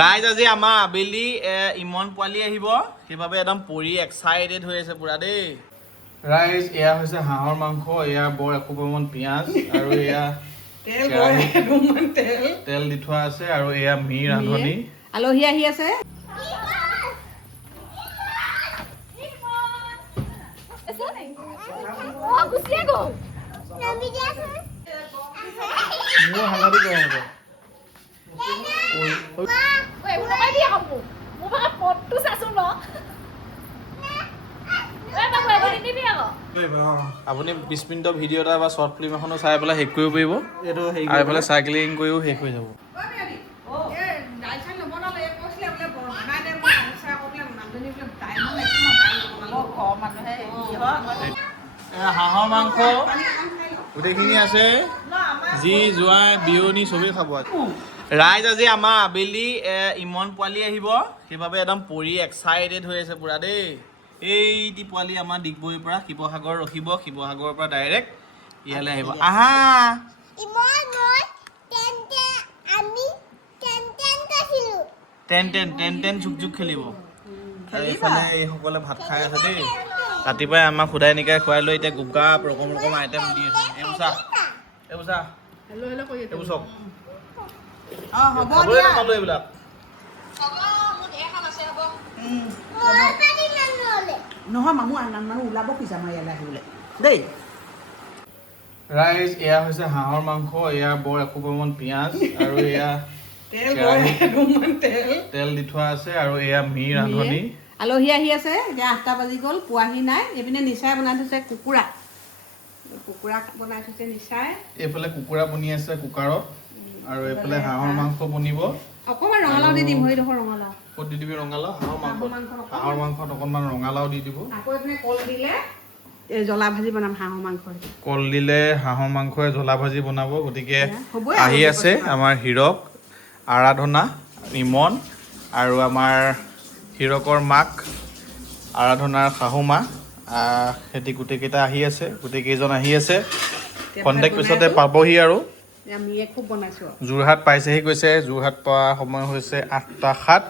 ৰাইজ আজি আমাৰ আবেলি ইমন পোৱালি আহিব সেইবাবে একদম পৰি এক্সাইটেড হৈ আছে পুৰা দেই ৰাইজ এয়া হৈছে হাঁহৰ মাংস এয়া বৰ এসোপামান পিঁয়াজ আৰু এয়া তেল দি থোৱা আছে আৰু এয়া মিৰ ৰান্ধনি আলহী আহি আছে মোৰ হালধি গৰম হ'ব আপুনি 20 মিনিটৰ ভিডিঅ' এটা বা শ্বৰ্ট ফিল্ম এখনো চাই পেলাই শেষ কৰিব পাৰিব আৰু এইফালে চাইক্লিং কৰিও শেষ হৈ যাব হাঁহৰ মাংস গোটেইখিনি আছে যি জোৱাই বিয়নি চবেই খাব ৰাইজ আজি আমাৰ আবেলি ইমন পোৱালি আহিব সেইবাবে একদম পৰি এক্সাইটেড হৈ আছে পুৰা দেই এইটি পোৱালি আমাৰ ডিগবৈৰ পৰা শিৱসাগৰ ৰখিব শিৱসাগৰৰ পৰা ডাইৰেক্ট ইয়ালৈ আহিব আহা টেন ঝুক খেলিব এইফালে এইসকলে ভাত খাই আছে দেই ৰাতিপুৱাই আমাক সুদাই নিকাই খুৱাই লৈ এতিয়া গুগাপ ৰকম আইটেম দি আছে এইবোৰ চা এইবোৰ চব খাবলৈ নাপালো এইবিলাক নহয় মামু মানুহ ওলাব কি আমাৰ ইয়ালৈ আহিবলৈ দেই ৰাইজ এয়া হৈছে হাঁহৰ মাংস এয়া বৰ এসোপামান পিঁয়াজ আৰু এয়া তেল দি থোৱা আছে আৰু এয়া মিৰ ৰান্ধনি আলহী আহি আছে এতিয়া 8টা বাজি গ'ল পোৱাহি নাই এইপিনে নিচাই বনাই থৈছে কুকুৰা বনাই থৈছে নিচাই এইফালে কুকুৰা বনি আছে কুকাৰত আৰু এইফালে হাঁহৰ মাংস বনিব অকণমান ৰঙালাও দি দিম সেইডোখৰ ৰঙালাও ক'ত দি দিবি ৰঙালাও হাঁহৰ মাংসত অকণমান ৰঙালাও দি দিব আকৌ এইপিনে কল দিলে জ্বলা ভাজি বনাম হাঁহৰ মাংস কল দিলে হাঁহৰ মাংসই জ্বলা ভাজি বনাব গতিকে আহি আছে আমাৰ হীৰক আৰাধনা ইমন আৰু আমাৰ হীৰকৰ মাক আৰাধনাৰ শাহুমা সিহঁতি গোটেইকেইটা আহি আছে গোটেইকেইজন আহি আছে খন্তেক পিছতে পাবহি আৰু যোৰহাট পাইছেহি কৈছে যোৰহাট পোৱা সময় হৈছে 8:07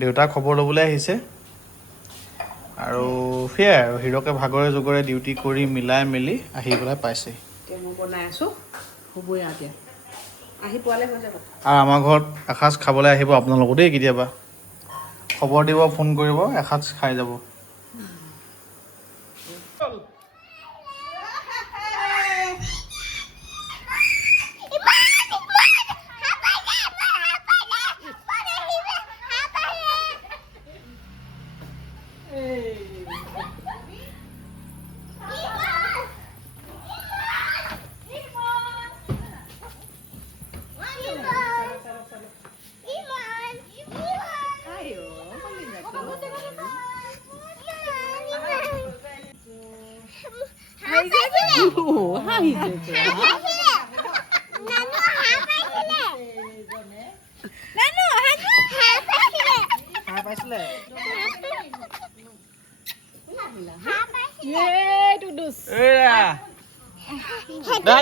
দেউতাক খবৰ ল'বলৈ আহিছে আৰু সেয়াই আৰু হীৰকে ভাগৰে জোগৰে ডিউটি কৰি মিলাই মেলি আহি পেলাই পাইছেহি বনাই আছোঁ হ'বই আৰু আহি পোৱালে হৈ যাব আৰু আমাৰ ঘৰত এসাঁজ খাবলৈ আহিব আপোনালোকো দেই কেতিয়াবা খবৰ দিব ফোন কৰিব এসাঁজ খাই যাব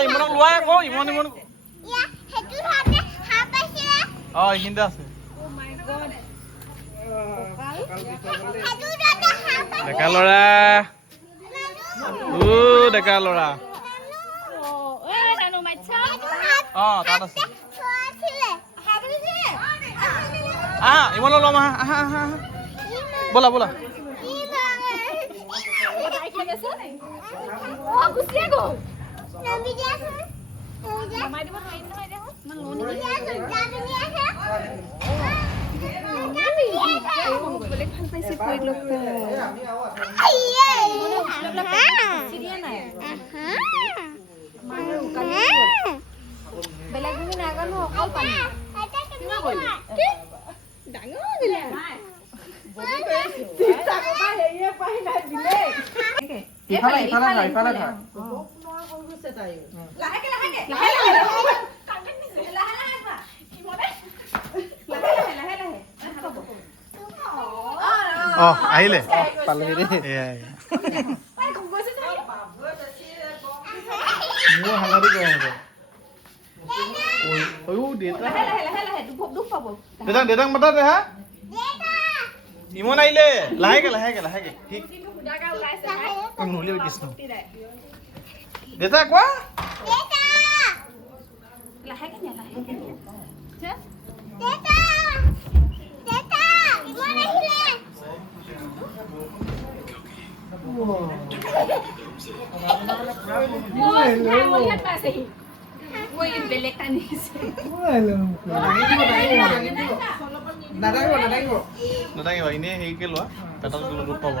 ইমানক লোৱা আকৌ ইমান এইখিনিতে আছে ডেকা ল'ৰা ডেকা ল'ৰা তাত আছে ইমান ল'ম আহা ব'লা আহিলে মোৰ হালধি গৰম হ'ব দেউতা লাহে লাহে লাহে লাহে দুখ পাব দেউতাক মাতা দেহা ইমন আহিলে লাহেকে লাহেকে লাহেকে ঠিক নহ'লে কৃষ্ণ দেউতা কোৱা লাহেকে নে লাহেকে নাথাকিবা এনেই হেৰিকে লোৱা পেটত গ'লে দুখ পাব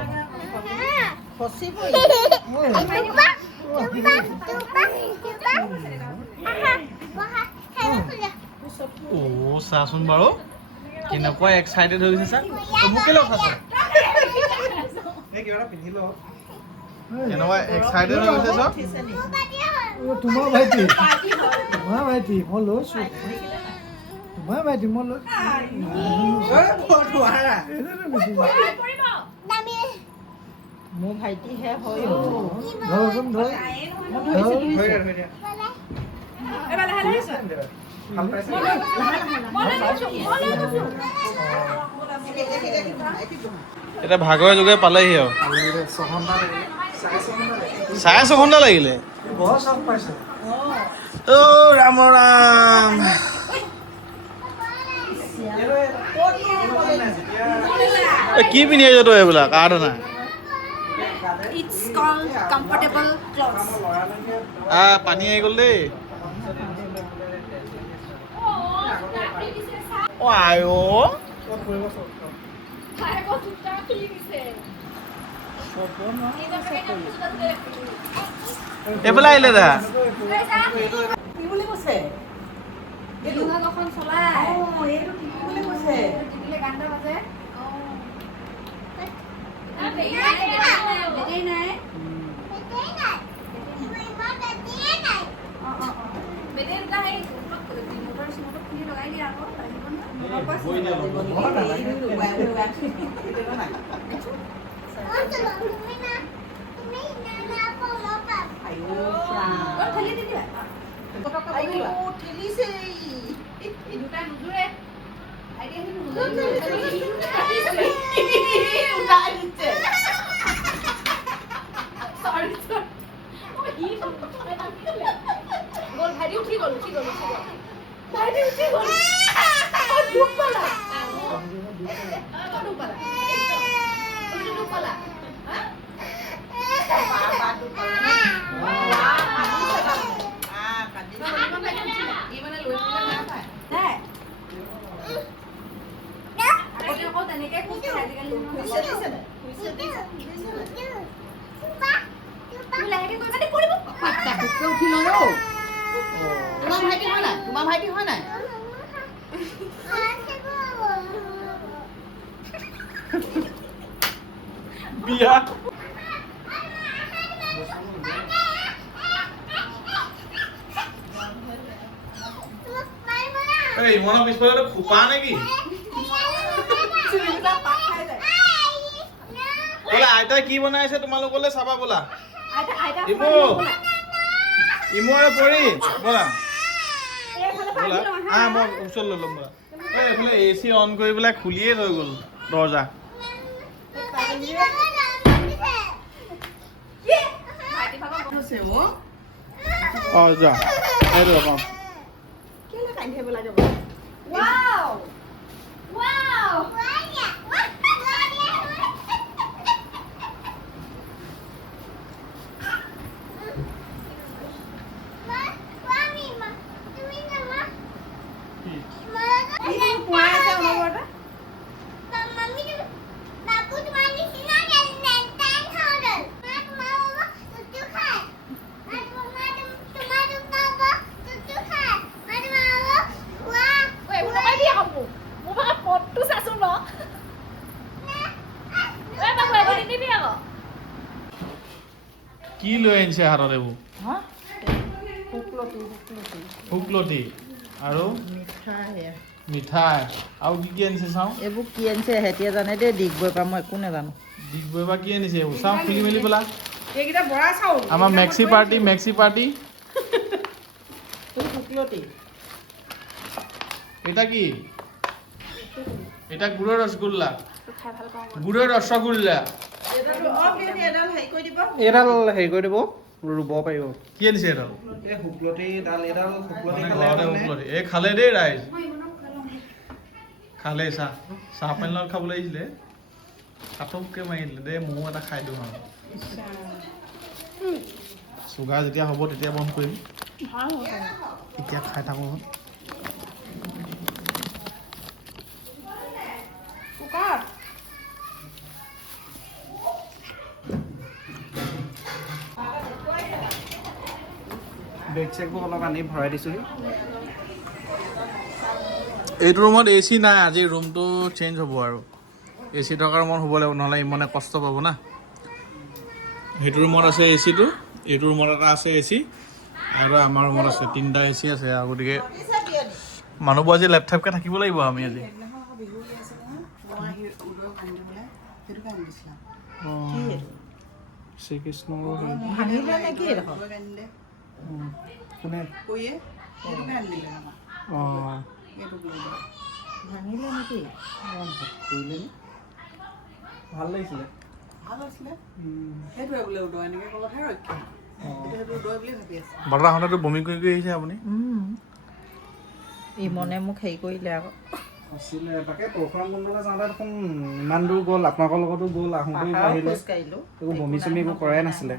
চাচোন বাৰু কেনেকুৱা এক্সাইটেড হৈ গৈছে চা মোক কেলৈ উঠাইছ কেনেকুৱা এক্সাইটেড হৈ গৈছে চব তোমাৰ ভাইটি মই লৈছোঁ তোমাৰ ভাইটি মই লৈ মোৰ ভাইটিহে হয় ধৰচোন ধৰ এতিয়া ভাগৰে যোগে পালেহি আৰু 6.5 ঘণ্টা লাগিলে বৰ চখ পাইছে অ' ৰাম ৰাম কি পিন্ধি আহিছ তই এইবিলাক আৰাধনা It's called comfortable clothes. পানী আহি গ'ল দেই অ' আই অ' এইফালে আহিলে দা কি বুলি কৈছে তোমাৰ ভাইটি হয় নাই বিয়া ইমনৰ পিছফালে খোপা নেকি বোলে আইতাই কি বনাইছে তোমালোকলৈ চাবা বোলা ইমু আৰু পৰি ব'লা ব'লা মই ওচৰত লৈ ল'ম ব'লা এইফালে AC অন কৰি পেলাই খুলিয়ে থৈ গ'ল দৰ্জা যা এইটো পাম Wow! Wow! কি লৈ আনিছে হাতত এইবোৰ শুকলতি আৰু মিঠাই আৰু কি আনিছে চাওঁ এইবোৰ কি আনিছে হেতিয়া জানে দেই ডিগবৈৰ পৰা মই একো নাজানো ডিগবৈৰ পৰা কি আনিছে এইবোৰ চাওঁ খুলি মেলি পেলা এইকেইটা বৰা চাউল আমাৰ মেক্সি পাৰ্টি শুকলতি এটা কি এটা গুড়ৰ ৰসগোল্লা গুড়ৰ ৰসগোল্লা এডাল হেৰি কৰি দিব ৰুব পাৰিব কি আনিছে এডাল এই শুকলতি ডাল এডাল শুকলতি ঘৰতে শুকলতি এই খালে দেই ৰাইজ খালে চাহ পানী লগত খাবলৈ আহিছিলে খাটককৈ মাৰি দিলে দেই ময়ো এটা খাই দিওঁ আৰু চুগাৰ যেতিয়া হ'ব তেতিয়া বন্ধ কৰিম এতিয়া খাই থাকোঁ বেগ চেকবোৰ অলপ আনি ভৰাই দিছোঁহি এইটো ৰুমত এ চি নাই আজি ৰুমটো চেঞ্জ হ'ব আৰু এ চি থকাৰ ৰুমত হ'ব লাগিব নহ'লে ইমানে কষ্ট পাব না সেইটো ৰুমত আছে এ চিটো এইটো ৰুমত এটা আছে এ চি আৰু আমাৰ ৰুমত আছে 3টা এ চি আছে আৰু গতিকে মানুহবোৰ আজি লেপটপকৈ থাকিব লাগিব আমি আজি শ্ৰীকৃষ্ণ ভাঙিলে নেকি এইডোখৰ কোনে অঁ ভাঙিলে নেকি কৰিলে ভাল লাগিছিলে বতাহ আহোঁতেতো বমি কৰি আহিছে আপুনি ইমনে মোক হেৰি কৰিলে আকৌ আছিলে তাকে পৰশুৰাম কুণ্ডলৈ যাওঁতে দেখোন ইমান দূৰ গ'ল আপোনালোকৰ লগতো গ'ল আহোঁতেও আহিলে খোজকাঢ়িলোঁ একো বমি চমি একো কৰাই নাছিলে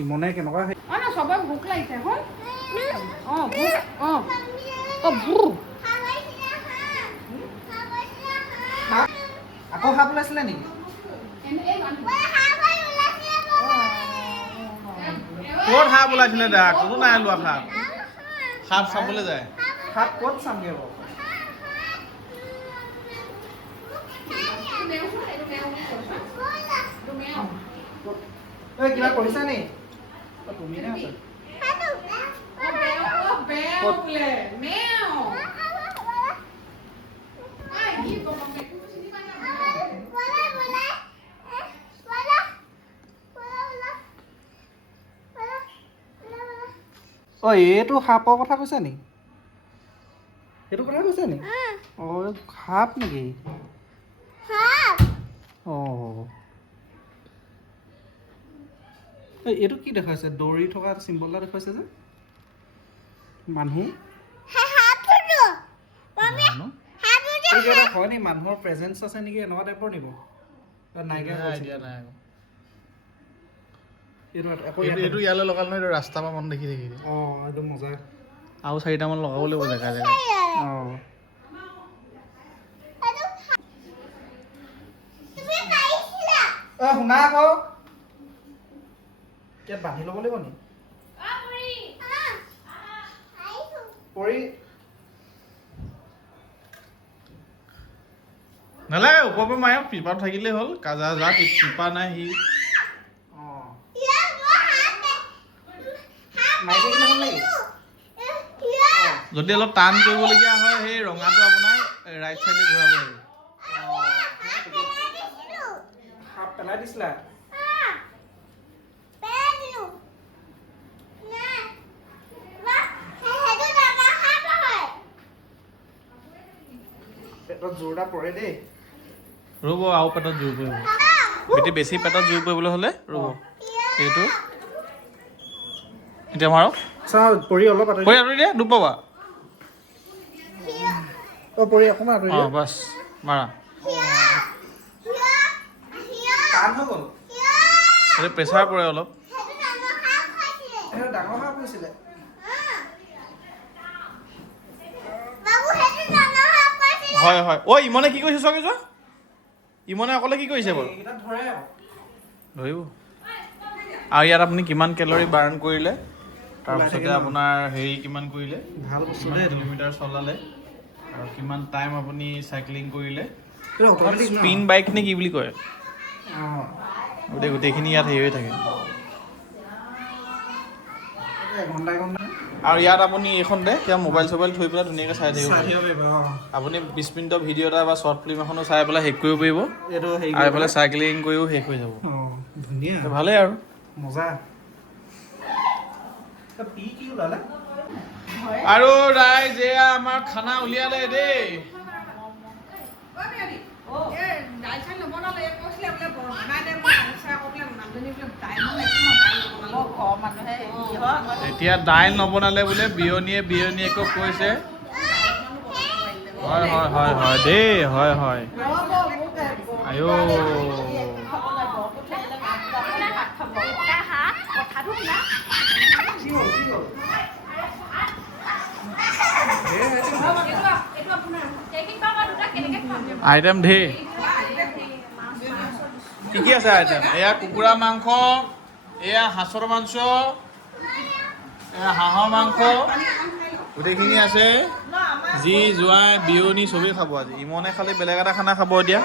ইমনে কেনেকুৱা চবৰে ভোক লাগিছে হ'ল ভোক আকৌ সাপ ওলাইছিলে নেকি ক'ত সাপ ওলাইছিলে দা কোনো নাই লোৱা সাপ সাপ চাবলৈ যায় সাপ ক'ত চামগৈ বাৰু কিবা কৰিছা নি তুমি নে আছা অঁ এইটো সাপৰ কথা কৈছা নি এইটো কথা কৈছা নি অঁ সাপ নেকি অঁ এইটো কি দেখাইছে দৌৰি থকা চিম্বল এটা দেখুৱাইছে যে মানুহ হয় নি মানুহৰ প্ৰেজেঞ্চ আছে নেকি এনেকুৱা টাইপৰ নিব নাইকিয়া এইটো ইয়ালৈ লগালে নহয় এইটো ৰাস্তা পৰা মানুহ দেখি থাকি অঁ এইটো মজা আৰু 4টামান লগাব লাগিব জেগা জেগা অঁ শুনা আকৌ ইয়াত বান্ধি ল'ব লাগিব নি পৰি নালাগে ওপৰৰ পৰা মাৰিম পিপাত থাকিলেই হ'ল কাজা যা পিপা নাই সি অঁ মাৰি থাকিলে হ'ল নেকি যদি অলপ টান কৰিবলগীয়া হয় সেই ৰঙাটো আপোনাৰ ৰাইট চাইডে ঘূৰাব লাগিব সাপ পেলাই দিছিলা পেটত জোৰ এটা পৰে দেই ৰ'ব আৰু পেটত জোৰ পৰিব বেটি বেছি পেটত জোৰ পৰিবলৈ হ'লে ৰ'ব এইটো এতিয়া মাৰক চাওঁ পৰি অলপ আঁতৰি পৰি আঁতৰি দিয়ে দুখ পাবা অঁ পৰি অকণমান আঁতৰি অঁ বাছ মাৰা টান হৈ গ'ল এইটো প্ৰেছাৰ পৰে অলপ এইটো ডাঙৰ সাপ হৈছিলে হয় হয় ঐ ইমনে কি কৰিছে চোৱাগে যোৱা ইমনে অকলে কি কৰিছে বাৰু এইকেইটা ধৰে আকৌ ধৰিব আৰু ইয়াত আপুনি কিমান কেলৰি বাৰ্ণ কৰিলে তাৰপিছতে আপোনাৰ হেৰি কিমান কৰিলে ভাল বস্তু কিমান দেই কিলোমিটাৰ চলালে আৰু কিমান টাইম আপুনি চাইক্লিং কৰিলে এইটো অট'মেটিক ন? স্পিন বাইক নে কি বুলি কয় অঁ গোটেইখিনি ইয়াত হেৰি হৈ থাকে এঘণ্টা আৰু ইয়াত আপুনি এইখনতে কিবা মোবাইল চোবাইল থৈ পেলাই ধুনীয়াকৈ চাই থাকিব চাই পাৰিব থাকিব পাৰিব অঁ আপুনি 20 মিনিটৰ ভিডিঅ' এটা বা শ্বৰ্ট ফিল্ম এখনো চাই পেলাই শেষ কৰিব পাৰিব এইটো হেৰি আৰু এইফালে চাইক্লিং কৰিও শেষ হৈ যাব অঁ ধুনীয়া ভালেই আৰু মজা পি কি ওলালে আৰু ৰাইজ এয়া আমাৰ খানা উলিয়ালে দেই। এতিয়া দাইল নবনালে বোলে বিয়নীয়েকো কৈছে। হয় হয় হয় হয় দেই, হয় হয়। আয়ো আইটেম ঢেৰ। কি কি আছে আইটেম? এয়া কুকুৰা মাংস, এয়া হাঁহৰ মাংস, এয়া হাঁহৰ মাংস, গোটেইখিনি আছে। যি জোৱাই বিয়নী চবেই খাব আজি। ইমনে খালি বেলেগ এটা খানা খাব এতিয়া।